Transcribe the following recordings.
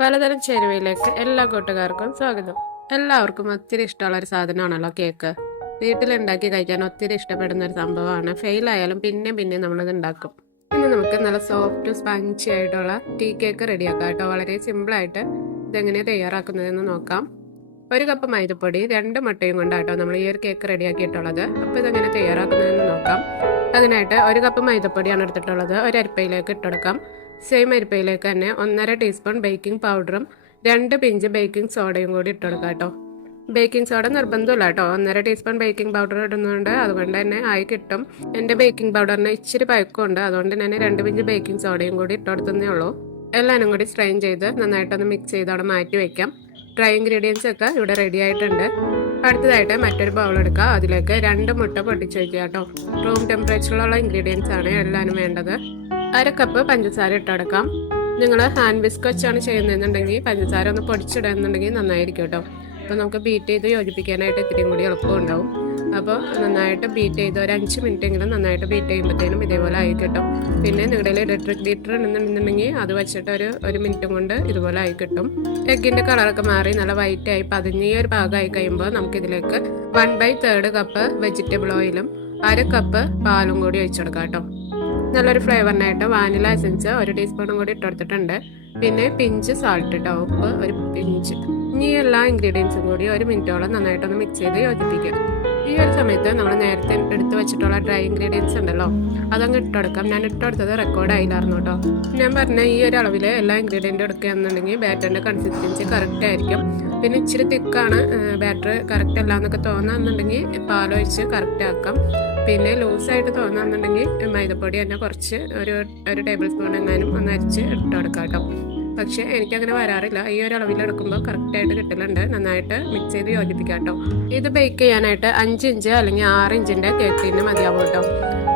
പലതരം ചേരുവയിലേക്ക് എല്ലാ കൂട്ടുകാർക്കും സ്വാഗതം. എല്ലാവർക്കും ഒത്തിരി ഇഷ്ടമുള്ള ഒരു സാധനമാണല്ലോ കേക്ക്. വീട്ടിലുണ്ടാക്കി കഴിക്കാൻ ഒത്തിരി ഇഷ്ടപ്പെടുന്ന ഒരു സംഭവമാണ്. ഫെയിലായാലും പിന്നെ നമ്മളിത് ഉണ്ടാക്കും. ഇന്ന് നമുക്ക് നല്ല സോഫ്റ്റ് സ്പഞ്ചി ആയിട്ടുള്ള ടീ കേക്ക് റെഡിയാക്കാം കേട്ടോ. വളരെ സിമ്പിളായിട്ട് ഇതെങ്ങനെ തയ്യാറാക്കുന്നതെന്ന് നോക്കാം. 1 കപ്പ് മൈദപ്പൊടി 2 മുട്ടയും കൊണ്ടാട്ടോ നമ്മൾ ഈ ഒരു കേക്ക് റെഡിയാക്കിയിട്ടുള്ളത്. അപ്പോൾ ഇതെങ്ങനെ തയ്യാറാക്കുന്നതെന്ന് നോക്കാം. അതിനായിട്ട് 1 കപ്പ് മൈദപ്പൊടിയാണ് എടുത്തിട്ടുള്ളത്. ഒരു അരിപ്പയിലേക്ക് ഇട്ടെടുക്കാം. സെയിം അരിപ്പയിലേക്ക് തന്നെ 1.5 ടീസ്പൂൺ ബേക്കിംഗ് പൗഡറും 2 പിഞ്ച് ബേക്കിംഗ് സോഡയും കൂടി ഇട്ടെടുക്കാം കേട്ടോ. ബേക്കിംഗ് സോഡ നിർബന്ധമില്ല കേട്ടോ. 1.5 ടീസ്പൂൺ ബേക്കിംഗ് പൗഡർ ഇടുന്നുണ്ട്, അതുകൊണ്ട് തന്നെ ആയി കിട്ടും. എൻ്റെ ബേക്കിംഗ് പൗഡറിന് ഇച്ചിരി പഴക്കമുണ്ട്, അതുകൊണ്ട് ഞാൻ 2 പിഞ്ച് ബേക്കിംഗ് സോഡയും കൂടി ഇട്ടെടുത്തതേ ഉള്ളൂ. എല്ലാവരും കൂടി സ്ട്രെയിൻ ചെയ്ത് നന്നായിട്ടൊന്ന് മിക്സ് ചെയ്ത് അവിടെ മാറ്റി വയ്ക്കാം. ഡ്രൈ ഇൻഗ്രീഡിയൻസ് ഒക്കെ ഇവിടെ റെഡി ആയിട്ടുണ്ട്. അടുത്തതായിട്ട് മറ്റൊരു ബൗൾ എടുക്കുക. അതിലേക്ക് 2 മുട്ട പൊട്ടിച്ച് വയ്ക്കുക കേട്ടോ. റൂം ടെമ്പറേച്ചറിലുള്ള ഇൻഗ്രീഡിയൻസ് ആണ് എല്ലാവരും വേണ്ടത്. 1 കപ്പ് പഞ്ചസാര ഇട്ടെടുക്കാം. നിങ്ങൾ ഹാൻഡ് വിസ്ക് വെച്ചാണ് ചെയ്യുന്നതെന്നുണ്ടെങ്കിൽ പഞ്ചസാര ഒന്ന് പൊടിച്ചിടുന്നുണ്ടെങ്കിൽ നന്നായിരിക്കും കേട്ടോ. അപ്പോൾ നമുക്ക് ബീറ്റ് ചെയ്ത് യോജിപ്പിക്കാനായിട്ട് ഇത്തിരിയും കൂടി എളുപ്പമുണ്ടാവും. അപ്പോൾ നന്നായിട്ട് ബീറ്റ് ചെയ്ത് ഒരു 5 മിനിറ്റെങ്കിലും നന്നായിട്ട് ബീറ്റ് ചെയ്യുമ്പോഴത്തേനും ഇതേപോലെ ആയി കിട്ടും. പിന്നെ നിങ്ങളുടെ ഇലക്ട്രിക് ബീറ്റർ ഉണ്ടെന്നുണ്ടെങ്കിൽ അത് വെച്ചിട്ട് ഒരു മിനിറ്റും കൊണ്ട് ഇതുപോലെ ആയി കിട്ടും. എഗ്ഗിൻ്റെ കളറൊക്കെ മാറി നല്ല വൈറ്റായി പതിഞ്ഞ ഒരു ഭാഗമായി കഴിയുമ്പോൾ നമുക്കിതിലേക്ക് 1/3 കപ്പ് വെജിറ്റബിൾ ഓയിലും 1 കപ്പ് പാലും കൂടി ഒഴിച്ചെടുക്കാം കേട്ടോ. നല്ലൊരു ഫ്ലേവറിനായിട്ട് വാനില എസൻസ് 1 ടീസ്പൂണും കൂടി ഇട്ടെടുത്തിട്ടുണ്ട്. പിന്നെ പിഞ്ച് സാൾട്ട് ഇട്ടോ, ഉപ്പ് 1 പിഞ്ച്. ഇനി എല്ലാ ഇൻഗ്രീഡിയൻസും കൂടി 1 മിനിറ്റോളം നന്നായിട്ടൊന്ന് മിക്സ് ചെയ്ത് യോജിപ്പിക്കുക. ഈ ഒരു സമയത്ത് നമ്മൾ നേരത്തെ എടുത്ത് വെച്ചിട്ടുള്ള ഡ്രൈ ഇൻഗ്രീഡിയൻസ് ഉണ്ടല്ലോ, അതങ്ങ് ഇട്ടെടുക്കാം. ഞാൻ ഇട്ടെടുത്തത് റെക്കോർഡ് ആയില്ലായിരുന്നു കേട്ടോ. ഞാൻ പറഞ്ഞ ഈ ഒരു അളവിൽ എല്ലാ ഇൻഗ്രീഡിയൻറ്റും എടുക്കുകയാണെന്നുണ്ടെങ്കിൽ ബാറ്ററിൻ്റെ കൺസിസ്റ്റൻസി കറക്റ്റ് ആയിരിക്കും. പിന്നെ ഇച്ചിരി തിക്കാണ് ബാറ്റർ കറക്റ്റ് അല്ല എന്നൊക്കെ തോന്നുന്നുണ്ടെങ്കിൽ പാലൊഴിച്ച് കറക്റ്റ് ആക്കാം. പിന്നെ ലൂസായിട്ട് തോന്നുന്നുണ്ടെങ്കിൽ മൈദപ്പൊടി തന്നെ കുറച്ച് ഒരു ടേബിൾ സ്പൂൺ എങ്ങാനും ഒന്ന് അരിച്ച് ഇട്ടെടുക്കാം കേട്ടോ. പക്ഷേ എനിക്കങ്ങനെ വരാറില്ല. ഈ ഒരു അളവിൽ എടുക്കുമ്പോൾ കറക്റ്റായിട്ട് കിട്ടലുണ്ട്. നന്നായിട്ട് മിക്സ് ചെയ്ത് യോജിപ്പിക്കാം കേട്ടോ. ഇത് ബേക്ക് ചെയ്യാനായിട്ട് 5 ഇഞ്ച് അല്ലെങ്കിൽ 6 ഇഞ്ചിൻ്റെ കേക്ക് ടീന് മതിയാവും കേട്ടോ.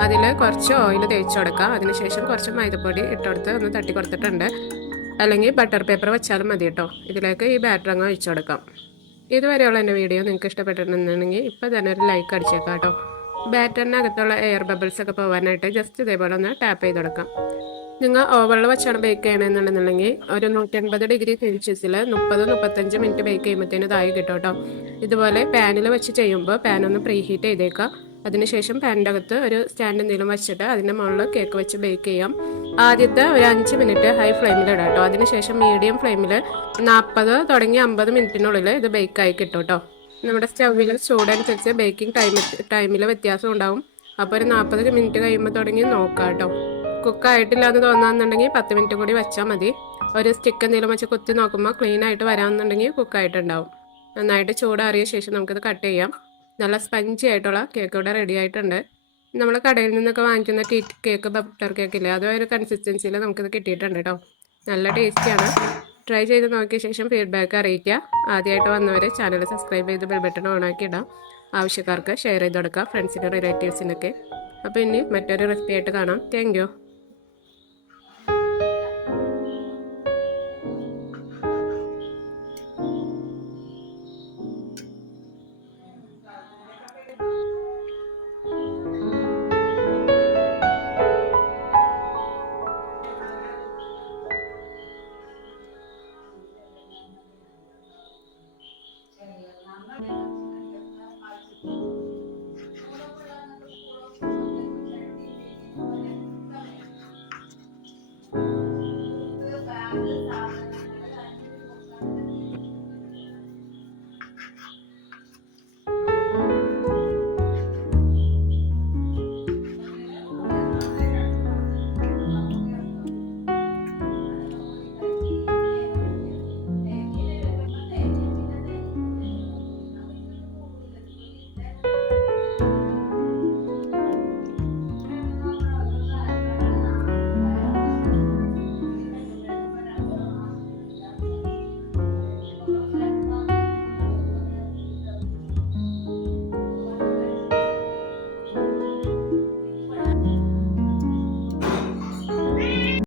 അതിൽ കുറച്ച് ഓയിൽ തേച്ച് കൊടുക്കാം. അതിനുശേഷം കുറച്ച് മൈദപ്പൊടി ഇട്ടെടുത്ത് ഒന്ന് തട്ടി കൊടുത്തിട്ടുണ്ട്. അല്ലെങ്കിൽ ബട്ടർ പേപ്പർ വെച്ചാലും മതി കേട്ടോ. ഇതിലേക്ക് ഈ ബാറ്റർ അങ്ങ് ഒഴിച്ചു കൊടുക്കാം. ഇതുവരെയുള്ള എൻ്റെ വീഡിയോ നിങ്ങൾക്ക് ഇഷ്ടപ്പെട്ടിട്ടുണ്ടെന്നുണ്ടെങ്കിൽ ഇപ്പോൾ തന്നെ ഒരു ലൈക്ക് അടിച്ചേക്കാം കേട്ടോ. ബാറ്ററിനകത്തുള്ള എയർ ബബിൾസ് ഒക്കെ പോകാനായിട്ട് ജസ്റ്റ് ഇതേപോലെ ഒന്ന് ടാപ്പ് ചെയ്ത് കൊടുക്കാം. നിങ്ങൾ ഓവനിൽ വെച്ചാണ് ബേക്ക് ചെയ്യണമെന്നുണ്ടെന്നുണ്ടെങ്കിൽ ഒരു 180 ഡിഗ്രി സെൽഷ്യസിൽ 30-35 മിനിറ്റ് ബേക്ക് ചെയ്യുമ്പോഴത്തേന് ഇതായി കിട്ടും കേട്ടോ. ഇതുപോലെ പാനിൽ വെച്ച് ചെയ്യുമ്പോൾ പാനൊന്ന് പ്രീ ഹീറ്റ് ചെയ്തേക്കാം. അതിനുശേഷം പാനിൻ്റെ അകത്ത് ഒരു സ്റ്റാൻഡ് എന്തെങ്കിലും വെച്ചിട്ട് അതിൻ്റെ മുകളിൽ കേക്ക് വെച്ച് ബേക്ക് ചെയ്യാം. ആദ്യത്തെ ഒരു 5 മിനിറ്റ് ഹൈ ഫ്ലെയിമിൽ ഇടാം കേട്ടോ. അതിനുശേഷം മീഡിയം ഫ്ലെയിമിൽ 40 തുടങ്ങി 50 മിനിറ്റിനുള്ളിൽ ഇത് ബേക്കായി കിട്ടും കേട്ടോ. നമ്മുടെ സ്റ്റൗവിൽ ചൂടനുസരിച്ച് ബേക്കിംഗ് ടൈമിൽ വ്യത്യാസം ഉണ്ടാവും. അപ്പോൾ ഒരു 40 മിനിറ്റ് കഴിയുമ്പോൾ തുടങ്ങി നോക്കാം കേട്ടോ. കുക്കായിട്ടില്ല എന്ന് തോന്നുകയാണെന്നുണ്ടെങ്കിൽ 10 മിനിറ്റ് കൂടി വെച്ചാൽ മതി. ഒരു സ്റ്റിക്ക് എന്തെങ്കിലും വെച്ച് കുത്തി നോക്കുമ്പോൾ ക്ലീൻ ആയിട്ട് വരാമെന്നുണ്ടെങ്കിൽ കുക്കായിട്ടുണ്ടാവും. നന്നായിട്ട് ചൂടാറിയ ശേഷം നമുക്കിത് കട്ട് ചെയ്യാം. നല്ല സ്പഞ്ചി ആയിട്ടുള്ള കേക്ക് ഇവിടെ റെഡി ആയിട്ടുണ്ട്. നമ്മൾ കടയിൽ നിന്നൊക്കെ വാങ്ങിക്കുന്ന കേക്ക് ബട്ടർ കേക്കില്ലേ, അത് ഒരു കൺസിസ്റ്റൻസിയിൽ നമുക്കിത് കിട്ടിയിട്ടുണ്ട് കേട്ടോ. നല്ല ടേസ്റ്റിയാണ്. ട്രൈ ചെയ്ത് നോക്കിയ ശേഷം ഫീഡ്ബാക്ക് അറിയിക്കുക. ആദ്യമായിട്ട് വന്നവരെ ചാനൽ സബ്സ്ക്രൈബ് ചെയ്ത് ബെൽ ബട്ടൺ ഓണാക്കി ഇടാം. ആവശ്യക്കാർക്ക് ഷെയർ ചെയ്ത് കൊടുക്കാം, ഫ്രണ്ട്സിനും റിലേറ്റീവ്സിനൊക്കെ. അപ്പോൾ ഇനി മറ്റൊരു റെസിപ്പി ആയിട്ട് കാണാം. Thank you.